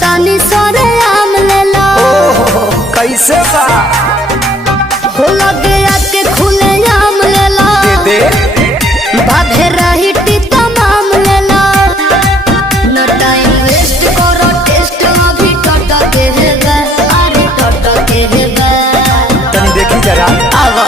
तानी सरे आम लेला कैसे बा हो लगे आके खुले आम लेला दे बाधे रही तमाम लेला न टाइम वेस्ट करो टेस्ट अभी टटके है बे अरे टटके है बे तनी देखी जरा आवा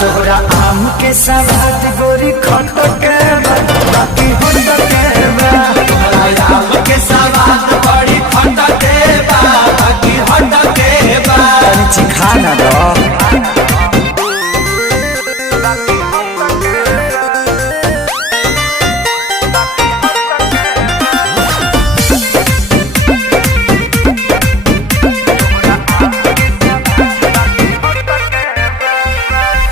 तोहरा आम के सवाद गोरी खटके बाकी हटके बा तोहरा आम के सवाद बड़ी खटके बा बाकी हटके बा तनी चिखा ना दो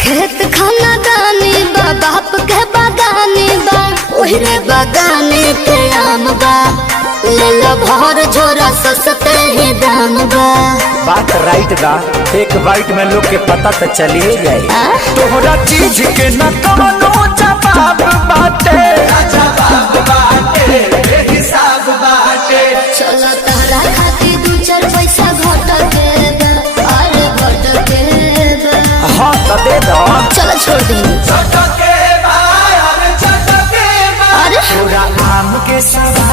खेत खाना दानी बा बाप के बागानी बा ओहरे बागाने के आम बा ले लो भर झोरा सस्ते ही दाम बा बात राइट बा एक बाइट में लोग के पता तो चलिए जाए तोहरा चीज के न कवनो जवाब बाटे जवाब बाटे हिसाब बाटे चलो तहरा खाती दू चार पैसा घट के बा अरे घट के बा हाँ तो दे दो चलो छोड़ दी छटके बा अरे छटके बा अरे तोरा आम के सवाद